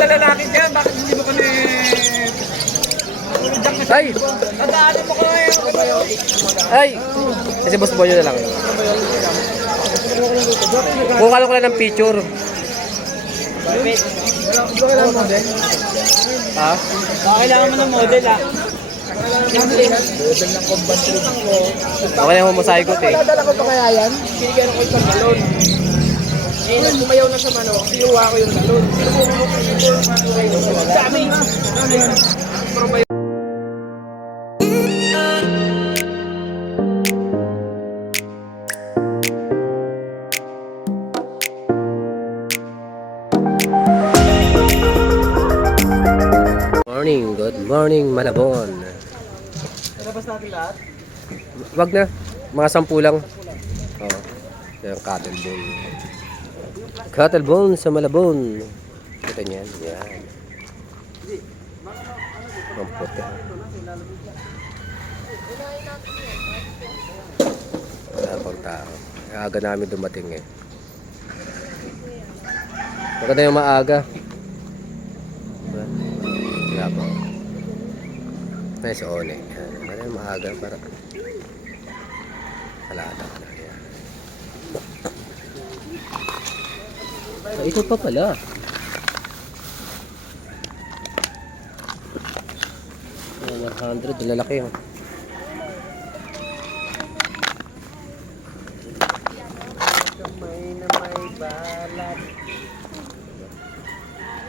maganda lalaki dyan. Bakit hindi mo kami... Ay! Nadaanin mo ko Ay! Kasi boss boy na lang. Kuha ko lang ng picture. Ha? Kailangan mo ng model ah. Model ng combat ko. Okay lang mo masaygot eh. Dala ko pa kaya yan? Binigyan ako isang balon. Eh, nang tumayaw na sa manok, kinuha ko yung balon. Dami! Good morning, Malabon. Labas natin lahat? Wag na, mga 10 lang. Oo. Yung cattle bone. Cattle bone sa Malabon. Kita niyan, yan. Mamputi. Wala pang tao. Aga namin dumating eh. Maganda yung maaga. Wala pa. Nice on eh. Maganda yung maaga para halata na yan. Ito pa pala. Oh, 100. Lalaki yun. Kamay na may balat.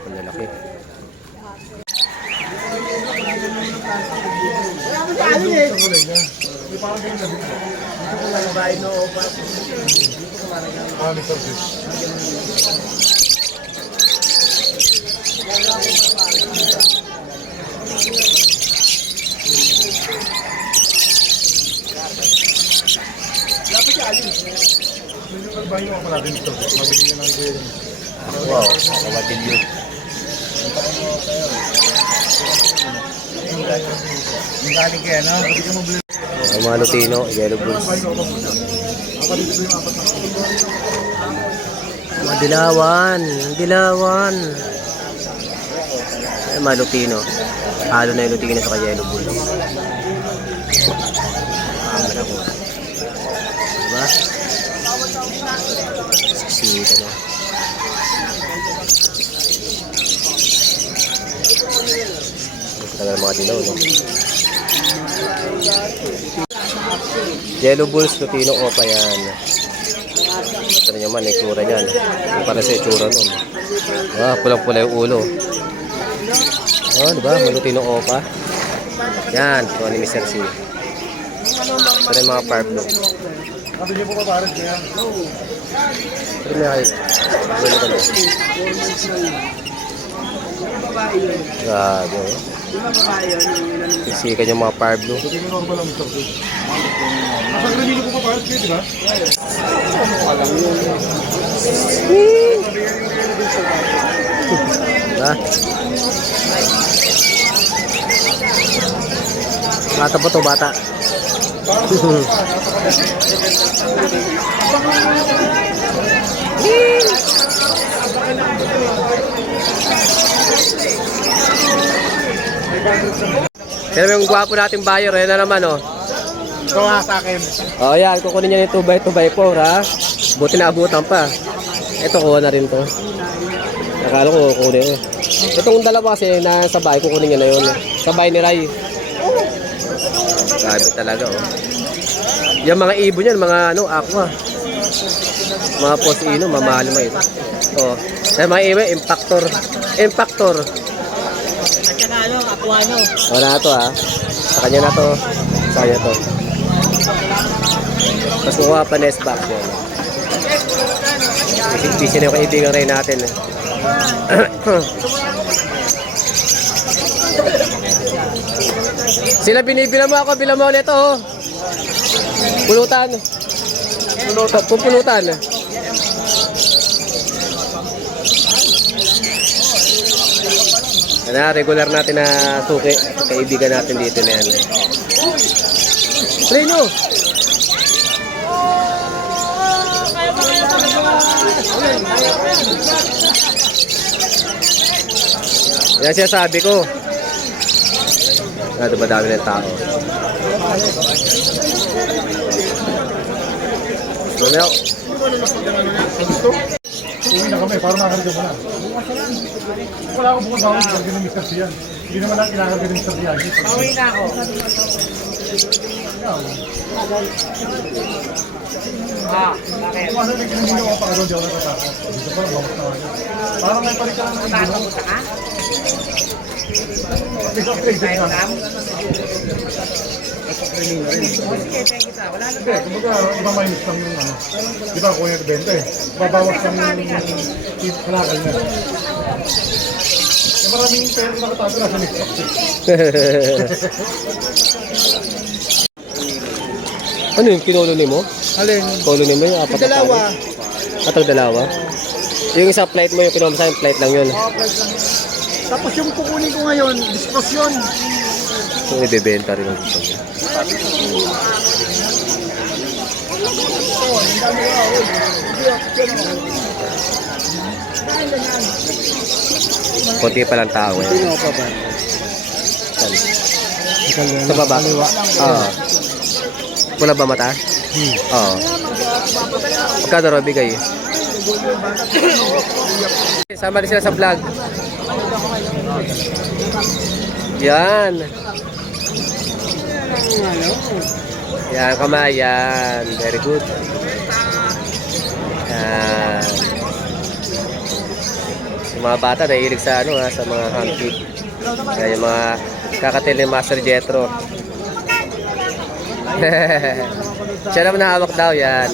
Ang lalaki. Wow, kawatin yun. Ang mga Lutino, yellow bulls. Madilawan, dilawan. Ay, mga Lutino. Halo na yung Lutino sa yellow bulls. Aman ako. Diba? Sisita na. Tagal mga dilaw, no? Yellow bulls, Lutino, opa yan. Ito naman, itsura niyan. Yung para sa itsura nun. Ah, pulang-pula yung ulo. Oh, diba? Lutino, opa. Yan, ito ni Mr. C. Ito na yung mga parblue. Ito na yung grabe, oh. Sisikan yung mga parblue. Diba? Bata po to, bata. Pero yung gwapo nating buyer, yan na naman, oh. Ito nga sa akin. Oh, yan, kukunin niya yung 2x2x4, ha? Buti na abutan pa. Ito, kuha na rin to. Nakala ko kukunin. Itong dalawa kasi na sa bahay, kukunin niya na yun. Sa bahay ni Ray. Grabe talaga, oh. Yung mga ibon yan, mga ano, aqua. Mga posino, mamahal mo ito. Oh. Sa mga ibon, impactor. Impactor. At saka ano, Aquano. Wala na to, ha. Sa kanya na to. Sa kanya to. Tapos kukuha pa nest box yun. Busy na yung kaibigan rin natin. Sila binibila mo ako, bila mo ulit, oh. Pulutan. Pupulutan. Ano, regular natin na suki. Kaibigan natin dito na yan. Preno! Yan siya sabi ko. Ito ba dami ng tao? Ano? Uwi na kami, parang nakakarga mo na. Wala akong bukod bawal, karga ng Mr. Sian. Hindi naman lang kinakarga ng Mr. Sian. Pauwi na ako. Bakit? Kung ano, hindi na ako pakagaw, di ako natatakot. Dito pa, bawas na ako. Parang may palit ka lang ng ibon. Takot ka? Upgrade na. Sige, thank kita. Wala na Hindi, kumbaga, iba minus lang yung ano. Di ba, kung yung nagbenta eh. Babawas lang yung kalakal niya. Eh, maraming pera na nakatago na sa mix box eh. Ano yung kinolony mo? Alin? Colony mo yung apat na Dalawa. pare? Atang dalawa? Yung isang flight mo, yung kinuha mo sa akin, flight lang yun. Tapos yung kukunin ko ngayon, disposyon. So, ibebenta rin ang gusto mo. Konti pa lang tao eh. Sino pa ba? Saan? Sa baba? Oo. Wala ba mata? Oo. Pagkano raw bigay? Sama rin sila sa vlog. Yan. Yan, kamayan. Very good. Yan. Yung mga bata nahilig sa ano ha, sa mga handpid. Yan yung mga kakatil ni Master Jetro. Siya naman nahawak daw yan.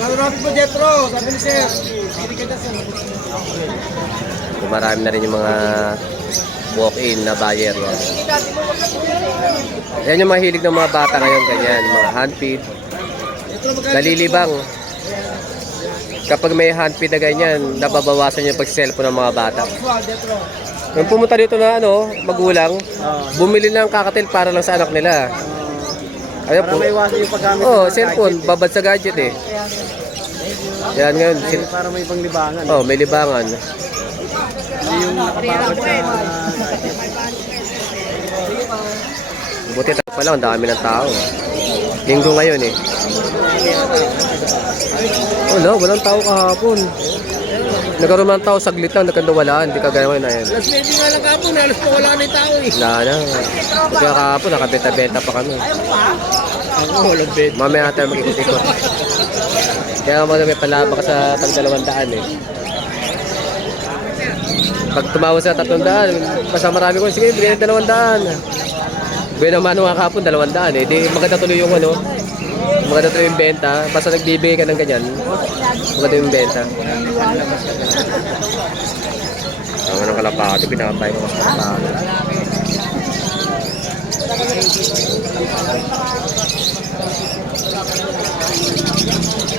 Rapid mo, Jetro. Sabi ni Sir. Marami na rin yung mga walk-in na buyer yan. Yan yung mahilig ng mga bata ngayon, ganyan, mga handpid. Nalilibang. Kapag may handpid na ganyan, nababawasan yung pag-cellphone ng mga bata. Yung pumunta dito na ano, magulang, bumili ng kakatil para lang sa anak nila. Ayun po. Para maiwasan yung paggamit. Oh, cellphone, babad sa gadget eh. Yan ngayon. Para may panglibangan. Oh, may libangan. Yung nakapagod sa... Buti tayo pa lang, ang dami ng tao. Linggo ngayon eh. Wala, walang tao kahapon. Nagkaroon ng tao saglit lang, nagkandawalaan, hindi ka gano'n na yan. Alas 20 nga lang kapon, alas pa wala na yung tao eh. Wala na. Kaya kahapon, nakabenta-benta pa kami. Walang bed. Mamaya tayo mag-ikot-ikot. Kaya may palaba ka sa pag 200 eh. Pag tumawa sa 300, basta marami ko, sige, bigyan ng 200. Bigyan naman nung kahapon, 200 eh. Di maganda tuloy yung ano, maganda tuloy yung benta. Basta nagbibigay ka ng ganyan, maganda yung benta. Ang ng kalapati, pinakapay ko mas kalapati.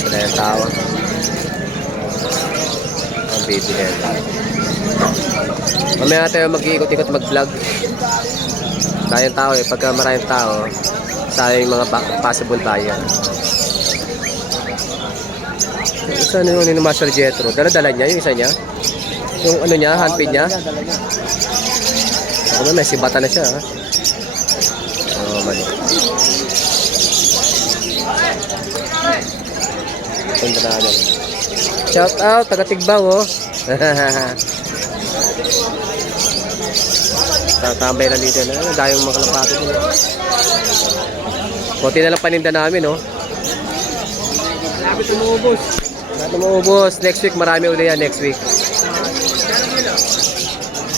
Wala yung tawa. Ang bibili. Mamaya tayo mag-iikot-ikot mag-vlog. Tayong tao eh. Pagka maraming tao, sayang yung mga possible buyer. Isa na yun yung Master Jetro. Dala-dala niya, yung isa niya. Yung ano niya, handpid niya. Ako may sibata na siya. Ha? Oh, mali. Punta na naman. Shout out, taga-Tigbaw oh. Tatambay lang dito na. Dahil yung mga kalapati ko. Kunti na lang paninda namin oh. Lapit umuubos. Lahat na maubos. Next week, marami uli yan next week.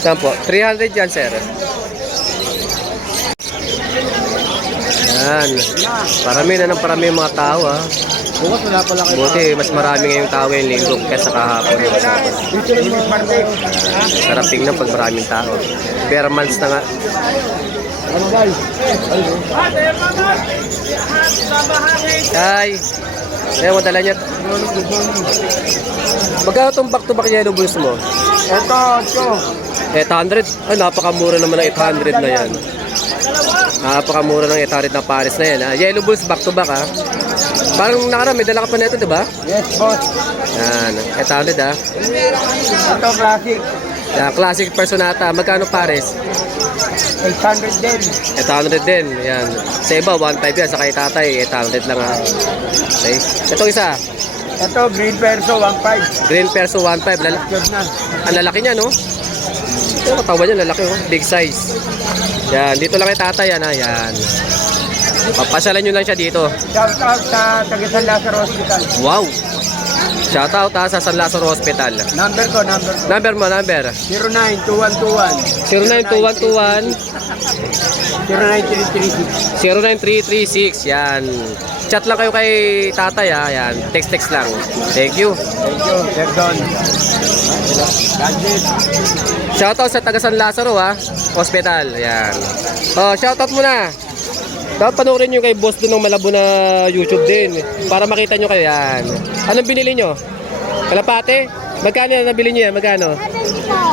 Saan po? 300 yan, sir. Yan. Parami na ng parami yung mga tao, ha. Bukas wala pala kayo. Buti, mas marami ngayong tao ngayong linggo kaysa kahapon. Dito lang yung Marte. Sarap tingnan pag maraming tao. Bare months na nga. Ano guys? Hi! Ayan, madala niya. Magkano itong back-to-back yellow bulls mo? Ito. 800? Ay, napakamura naman ng 800 na yan. Napakamura ng 800 na pares na yan. Ha? Yellow bulls back-to-back ha. Parang nakaraan, may dala ka pa nito, di ba? Yes, boss. Yan, 800 ah. Ito, classic. Yan, classic Personata. Magkano pares? 800 din. 800 din. Yan. Sa iba, 1.5 yan. Sa kay tatay, 800 lang ah. Okay. Ito isa. Ito, green perso, 1.5. Green Perso 1.5. Good na. Ang lalaki niya, no? Yung katawan niya, lalaki, oh. Big size. Yan, dito lang kay tatay, yan, ha. Yan. Papasyalan nyo lang siya dito. Shout out sa taga San Lazaro Hospital. Wow! Shoutout ha sa San Lazaro Hospital. Number ko. Number mo, number. 092121. 0921 09336. 09336. Yan. Chat lang kayo kay tatay, ha. Yan. Text lang. Thank you. Thank you, Sir Don. God bless. Shoutout sa taga San Lazaro, ha. Hospital. Yan. Oh, shoutout muna. Dapat panoorin nyo kay boss doon ng Malabo na YouTube din. Para makita nyo kayo yan. Anong binili nyo? Kalapate? Magkano na nabili nyo yan? Magkano?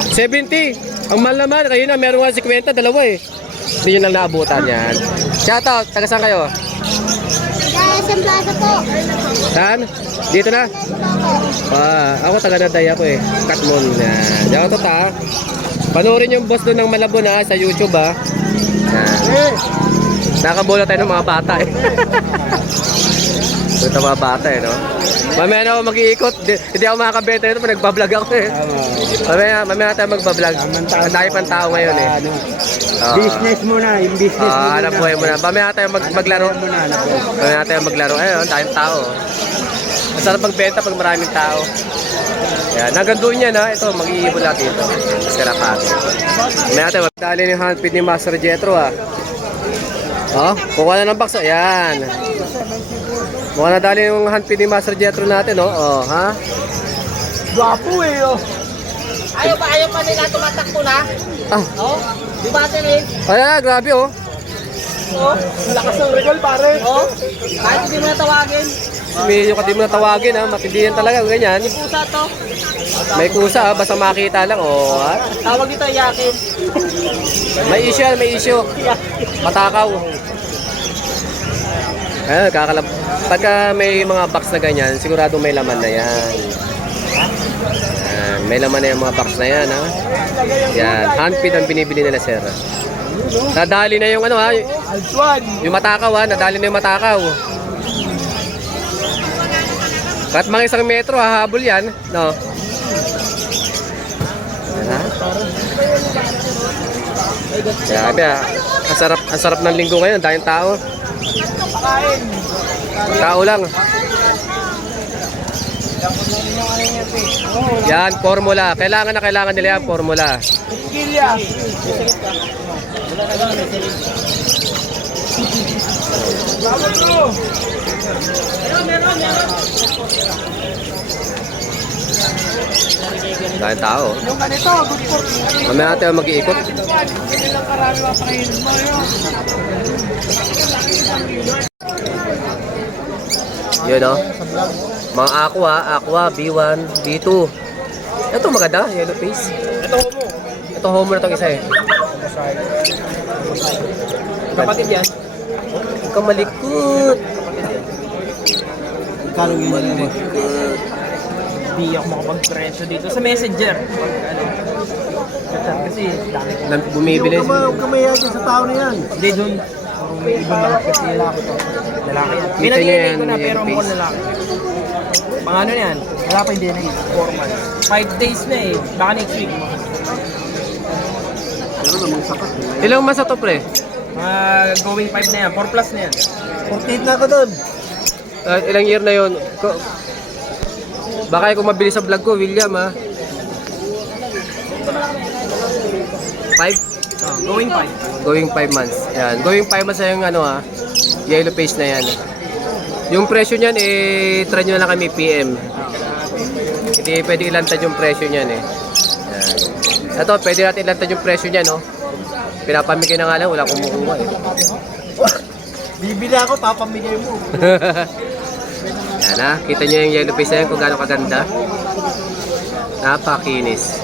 70. Ang mahal naman. Kayo na, meron nga 50. Dalawa eh. Hindi nyo lang naabutan yan. Shoutout. Taga saan kayo? San Plaza po. Saan? Dito na? Ako taga Naday ako eh. Katmon. Yan. Shoutout ha. Panoorin yung boss doon ng Malabo na sa YouTube ha. Yan. Nakabola tayo ng mga bata eh. Ito mga bata eh, no? Mamaya na ako mag-iikot. Hindi ako makakabenta nito pag nagbablog ako eh. Mamaya tayo magbablog. Ang dami pang tao ngayon eh. Business muna, yung business muna. Hanap buhay muna. Mamaya tayo maglaro. Mamaya tayo maglaro. Ayun, daming tao. Ang sarap magbenta pag maraming tao. Yan, hanggang doon yan ha. Ito, mag-iibon natin ito. Skarapate. Mamaya tayo magdali yung handpid ni Master Jetro ha. Oh, kukuha na ng box. Ayan. Kuha na dali yung handpid ni Master Jetro natin, oh. Oh, ha? Gwapo eh, oh. Ayaw pa nila tumatakbo na? Ah. Oh, di ba rin? Ayan, grabe, oh. Oh, Lakas ng recall, pare. oh. Kahit hindi mo na tawagin. Medyo ka di mo natawagin, ha. Matindi yan talaga, ganyan. Pusa to. May kusa, ha. Basta makita lang, oh. Ha? Tawag dito yakin. May issue yan, may issue. Matakaw. Ayan, kakalab. Pagka may mga box na ganyan, sigurado may laman na yan. Ayan, may laman na yung mga box na yan, ha. Yan, handpid ang binibili nila, sir. Nadali na yung ano, ha. Yung matakaw, ha. Nadali na yung matakaw. Kahit mga 1 metro, hahabol yan, no. Ayan, ha. Grabe ha. Ang sarap ng linggo ngayon, dahil tao. Tao lang. Yan, formula. Kailangan nila yan, formula. Dahil tao. Yung ganito, good for Mamaya tayo mag-iikot. lang karami mapakainin mo yun. Yun o. Mga aqua, B1, B2. Ito maganda, yellow face. Ito homo na itong isa eh. Kapatid yan. Huwag kang malikot. Kalo yun yun. Hindi ako makapag-presyo dito sa messenger. Ano? Kasi dami ko. Bumibili. Huwag ka mayayain sa tao na yan. Hindi doon. May ibang lahat kasi lalaki to. Lalaki. Kita Pinag-iinay niyo ko yan, na pero yellow mukhang face. lalaki. Mga ano na yan? Wala pa hindi na 4 months. 5 days na eh. Baka next week. Ilang masa to pre? Mga going 5 na yan. 4 plus na yan. 48 na ako doon. Ilang year na yun? Baka kung mabilis sa vlog ko, William ha? 5? Going 5. Going 5 months. Yan. Going 5 months na yung ano ha. Yellow face na yan. Yung presyo niyan eh try nyo na lang kami PM. Hindi pwede ilantad yung presyo niyan eh. Yan. Ito pwede natin ilantad yung presyo niyan no. Pinapamigay na nga lang wala kumukuha eh. Bibili ako, papamigay mo. Yan ha. Kita nyo yung yellow face na yan kung gaano kaganda. Napakinis.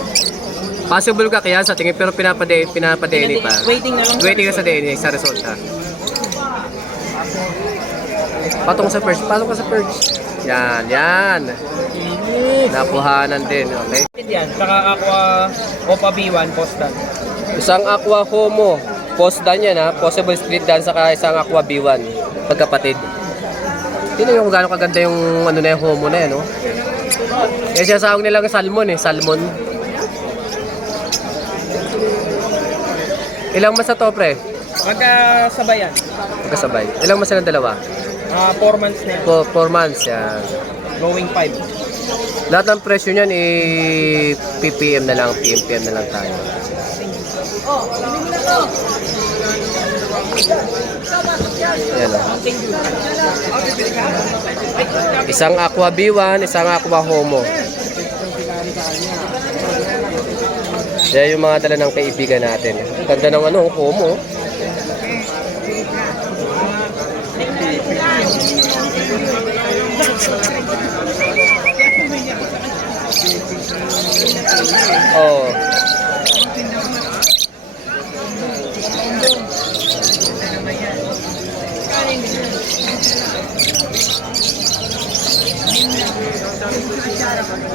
Possible ka kaya sa tingin pero pinapa-DNA pa. Waiting na lang. Waiting ka sa DNA sa resulta. Patong sa perch. Patong ka sa perch. Yan, yan. Napuhanan din, okay? Yan, saka Aqua Opa B1, Postal. Isang Aqua Homo. Post dan yan ha. Possible split dan saka isang Aqua B1. Magkapatid. Tingnan yung gano'ng kaganda yung ano na yung Homo na yan, no? Eh, siyasawag nilang salmon eh. Salmon. Ilang mas na to, pre? Magkasabay yan. Magkasabay. Ilang mas na ng dalawa? 4 months na yan. 4 months, yan. Going 5. Lahat ng presyo niyan PPM na lang, PMPM na lang tayo. Ayan o. Isang Aqua B1, isang Aqua Homo. Yan yung mga dala ng kaibigan natin. Ganda ng ano, Homo. Oh.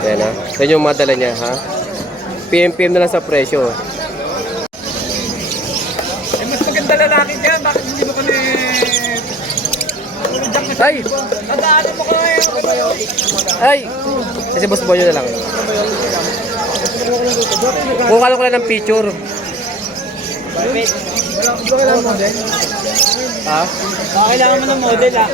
Yan ha. Yan yung madala niya ha. PMPM na lang sa presyo. Eh, mas maganda lalaki dyan. Bakit hindi mo kami... Ay! Nagdaan mo ko Ay! Kasi boss boy na lang. Kuha lang ko lang ng picture. Ha? Kailangan mo ng model ah.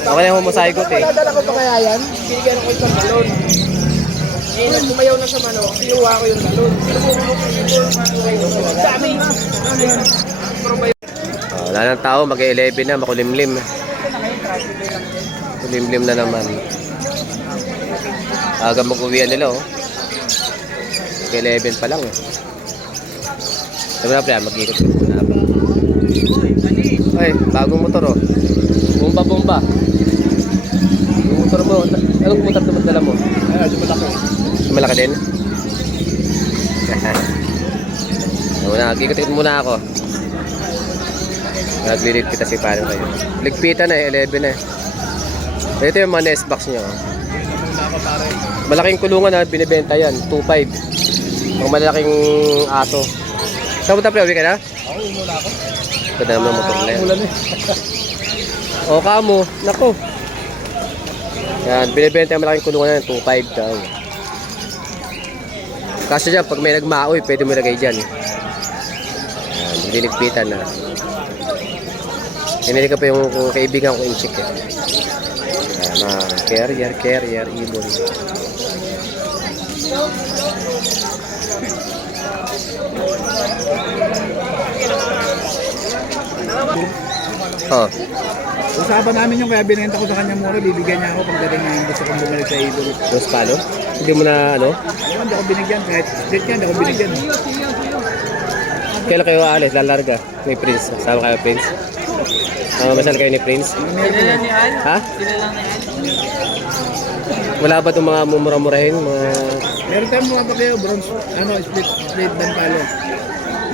Okay na yung homozygote eh. Dala ko pa kaya yan? Binigyan ako isang galon. Eh, nang tumayaw na sa manok, kinuha ko yung galon. Dami! Wala nang tao, mag-11 na, makulimlim. Kulimlim na naman. Aga mag-uwian nila oh. Mag-11 pa lang eh. Sabi na pre, mag-ikot ko muna. Ay, bagong motor oh. Bomba-bomba. Yung motor mo, anong motor naman dala mo? Ay, malaki. Malaki din? Nag-ikot muna ako. Naglilit kita si paano kayo. Ligpitan na eh, 11 na eh. Ito yung mga nest box nyo. Malaking kulungan na, binibenta yan. 2.5. Ang malaking aso. Saan mo tayo, uwi ka na? Ako, muna ako. Ganda naman ang motor na yan. Ulan eh. O kamo, nako. Yan, binibenta yung malaking kulungan yan. 2.5 daw. Kasi dyan, pag may nagmaoy, pwede mo ilagay dyan. Yan, niligpitan na. Hinili ka pa yung kaibigan ko yung chick eh. Carrier, ibon. Oh, Usapan namin yung kaya binenta ko sa kanya mura, bibigyan niya ako pagdating na gusto kong bumalik sa idol. dos palo? Hindi mo na ano? Ayun, hindi ako binigyan. Kahit split niya, hindi ako binigyan. Kailan kayo aalis? Lalarga? May Prince. Sama kayo Prince? Masal kayo ni Prince? Ha? Wala ba itong mga mumura-murahin? Mga... Meron tayong mga pa kayo, bronze, split dan palo.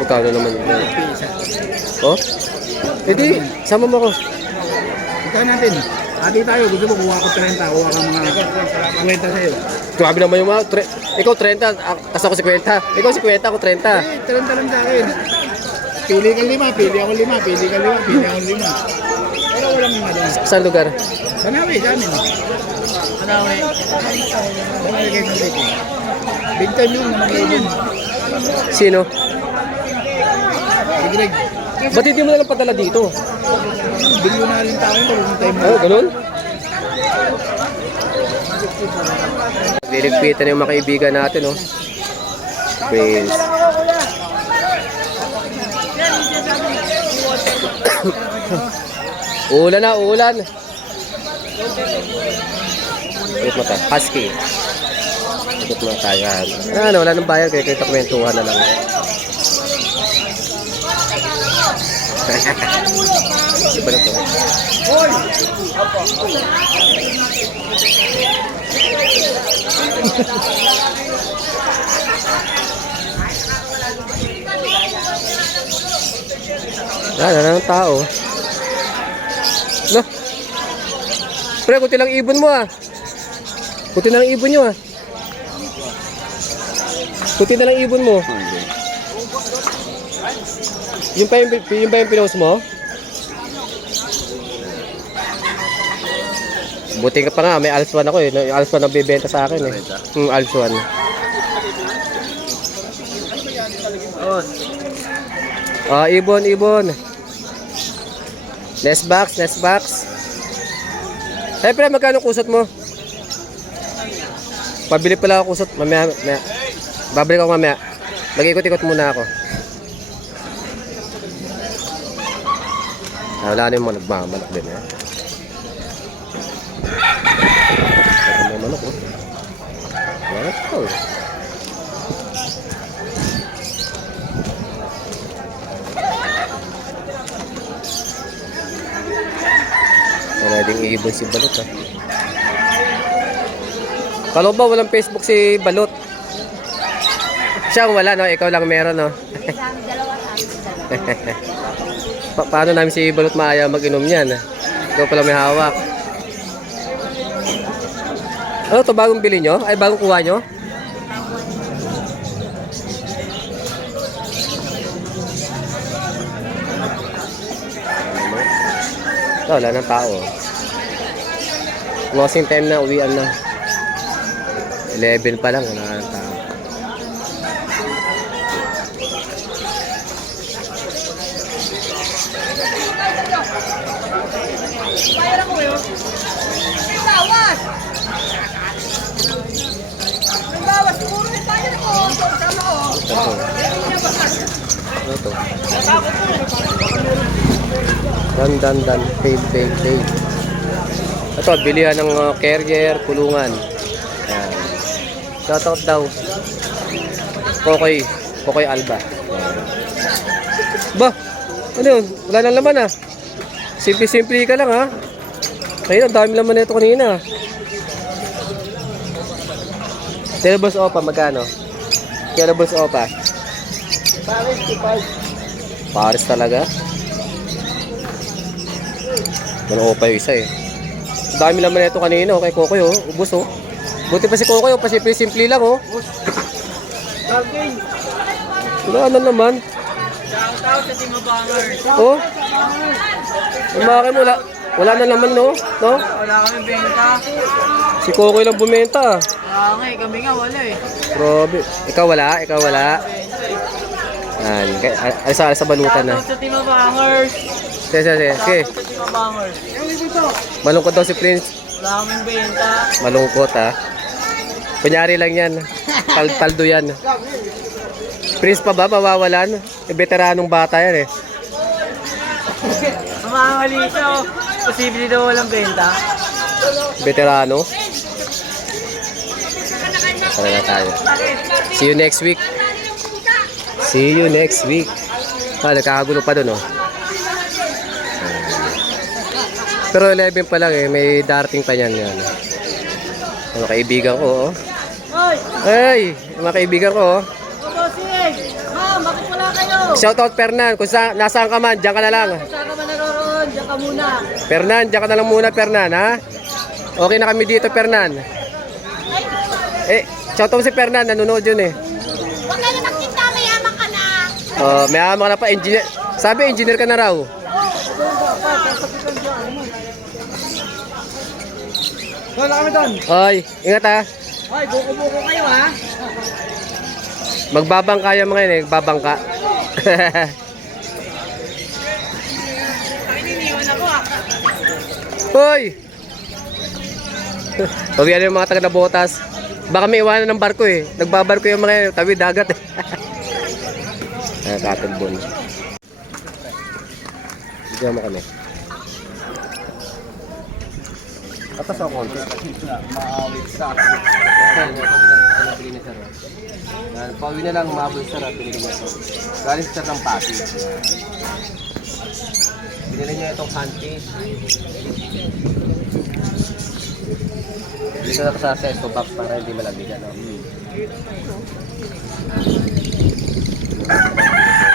Magkano naman yun? Isa. Oh? Hindi, sama mo ko. Ito natin. Ati tayo, gusto mo kuha ko 30, kuha ka mga 50 sa'yo. Grabe naman yung mga... Ikaw 30, tas ako 50. Ikaw 50, ako 30. Eh, 30 lang sa akin. Pili ka 5, pili ako 5, pili ka 5, pili ako 5. Pero walang mga doon. Saan lugar? Banawi, sa amin. Banawi kayo ng dito. Big time yun, namang yun. Sino? Si Greg. Ba't hindi mo nalang padala dito? Bilyonaryung tao ito, huwag tayo mo. Oh, ganun? Liligpitan na yung mga kaibigan natin, oh. Prince. Ulan na, ulan. Ikot mo tayo. Husky. Ikot mo tayo. Ano, wala nang bayad. Kaya kayo takwentuhan na lang. Iba na to. Wala ng tao. No. Pre, kunti lang ibon mo ah. Kunti na lang ibon nyo ah. Kunti na lang ibon mo. Yung pa yung pinost mo? Buti ka pa nga, may Alps 1 ako eh. Yung Alps 1 ang bibenta sa akin eh. Alps 1. Ibon. Nest box. Eh, pre, magkano kusot mo? Pabili pala ako kusot. Mamaya. Babalik ako mamaya. Mag-ikot-ikot muna ako. Wala na yung mga nagmamalak din eh. May manok oh. Wala ito eh. Wala ding ibon si Balot ha. Kalo ba walang Facebook si Balot? Siya wala no, ikaw lang meron no. Paano namin si Balot maaya mag-inom niyan? Ikaw pala may hawak. Ano to, bagong bili nyo? Ay bagong kuha nyo? Wala ng tao. Closing time na, uwian na. 11 pa lang, wala ng tao. Ito. Dan. Pay. Ito, bilihan ng carrier, kulungan. Ayan. Shoutout daw. Kokoy Alba. Ayan. Ba? Ano yun? Wala nang laman ah. Simple ka lang ha. Ayun, ang dami laman na ito kanina. Telebles Opa, magkano? Telebles Opa. Pares talaga. Ano Opa yung isa eh. Ang dami laman na ito kanina kay Kokoy oh. Ubus oh. Buti pa si Kokoy oh. Pasimple lang oh. Wala na naman. Shoutout sa Team Bangers. Oh. Umakin mo, wala na naman no? Wala kami benta. Si Kokoy lang bumenta. Kami nga wala eh. Grabe. Ikaw wala. Yan. Alisa balutan na. Shoutout sa Team Bangers. Sige. Shoutout sa Team Bangers. Malungkot daw si Prince. Wala kaming benta. Malungkot ha. Kunyari lang yan. Taldo yan. Prince pa ba? Mawawalan? Veteranong bata yan eh. Mamamali siya oh. Posible daw walang benta. Veterano. Tara na tayo. See you next week. Nagkakagulo pa dun oh. Pero 11 pa lang eh. May darating pa yan. Mga kaibigan ko oh. Hey! Mga kaibigan ko oh. Bakit wala kayo? Shoutout Fernan. Kung nasaan ka man, dyan ka na lang. Saan ka man naroon? Diyan ka muna. Fernan, dyan ka na lang muna Fernan ha. Okay na kami dito Fernan. Shoutout si Fernan. Nanonood yun eh. Huwag ka na magtinda, mayaman ka na. Mayaman ka na pa. Engineer. Sabi engineer ka na raw. Wala kami doon. Oy, ingat ha. Hoy, buko-buko kayo ha. Magbabangka yung mga yun eh. Magbabangka. Hoy! Pawihan yung mga taga na botas. Baka may iwanan ng barko eh. Nagbabarko yung mga yun. Tawid dagat eh. Katulbon. Bigyan mo kami. Atas ako konti. Maawit sa akin. Pauwi na lang, mabul sarap. Binili mo ito. Galing sa ng pati. Binili niya itong handcase. Dito na sa sesto box para hindi malamigan.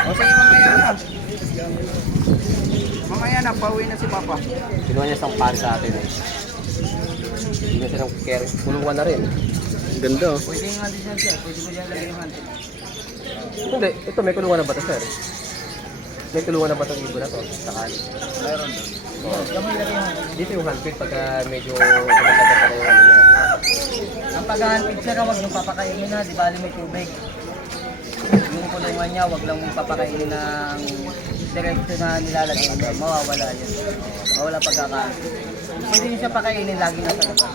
O sige, mamaya na. yan, pauwi na si Papa. Kinuha niya isang pan sa atin eh. Hindi na siya ng care. Kulungan na rin. Ganda oh. Pwede nga din yan, sir. Pwede mo dyan lagay yung hunting. Hindi, ito may kulungan na ba ito, sir? May kulungan na ba itong ibon na to? Sakali. Mayroon. Oh. Gamay lagay yung hunting. Dito yung handpid pagka medyo kumaganda pa yung ano niya. Ang pag-hunting, sir, huwag yung papakainin na. Di bali may tubig. Yung kulungan niya, huwag lang mong papakainin ng direkto na nilalagay mo. Mawawala yun. Mawawala pagkakain. Pwede nyo siya pakainin lagi na sa labas.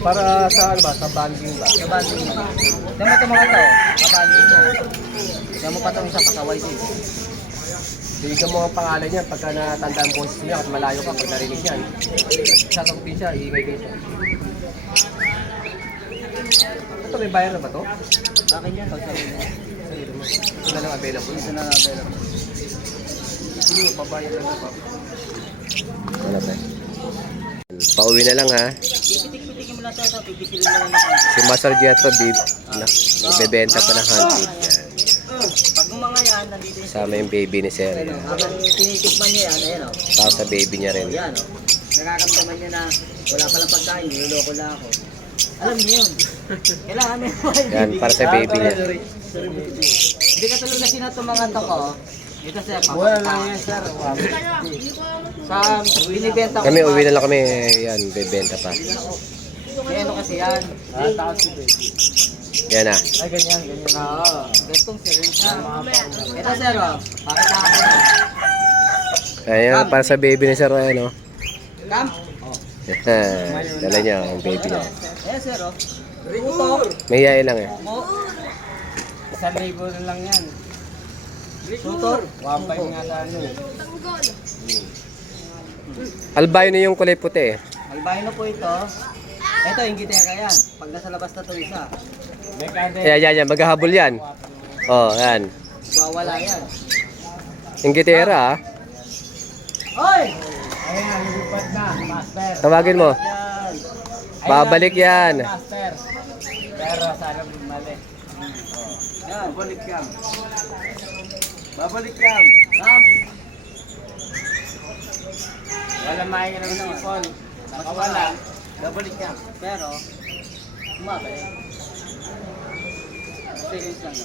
Para sa ano ba? Sa banding ba? Sa banding mo. Tignan mo ito mga tao. Kabanding mo. Tignan mo pa itong isa pasaway din. Bigyan mo ang pangalan niya pagka natanda ang boses niya at malayo ka pag narinig niyan. Sasagutin siya, iingay kayo siya. Ito may bayar na ba to? Akin yan, pag sabi niya. Ito na lang available. Ito na available. Hindi mo pabayar na ba? Wala ba? Pauwi na lang ha. Pipitik-pitikin mo lang ito. Pipitilin mo lang ito. Si Master Jetro bebenta pa ng handpid. Pag mga yan, nandito yung Sama yung baby ni Sir. habang tinitikman niya yan, ayan o. Para sa baby niya rin. Yan o. Nakakamdaman niya na wala palang pagkain, niloloko lang ako. Alam niyo yun. Kailangan niya. Yan, para sa baby niya. Hindi ka tulad na sinato mga to ko. Ito sir, wala lang yan sir. Sa binibenta ko. Kami uwi na lang kami. Yan, bebenta pa. May ano kasi yan. Takot si baby. Yan na. Ay, ganyan. Oo. Gantong syringe na. Ito sir o. Bakit nakakita? Ayan, para sa baby ni Sir. Ayan o. Kam? Dala niya ang baby niya. Ayan sir o. Tutor. May yae lang eh. Opo. 1,000 na lang yan. Tutor. Wampay nga sa ano. Albino yung kulay puti eh. Albino po ito. Ito, yung gitera yan. Pag nasa labas na ito isa. Ayan. Maghahabol yan. Oh, yan. Wawala yan. Yung gitera ah. Oy! Ayan, lupad na. Master. Tawagin mo. Yan. Babalik yan. Master. Pero sana bumalik. Yan. Babalik yan. Babalik yan. Sam. Wala mahinga ng sipon. Nakawala. Babalik yan. Pero, umabalik. Serious lang.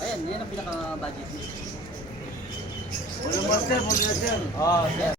Ayan, yan ang pinaka-budget niya. Wala master, wala dyan. Oh, sir.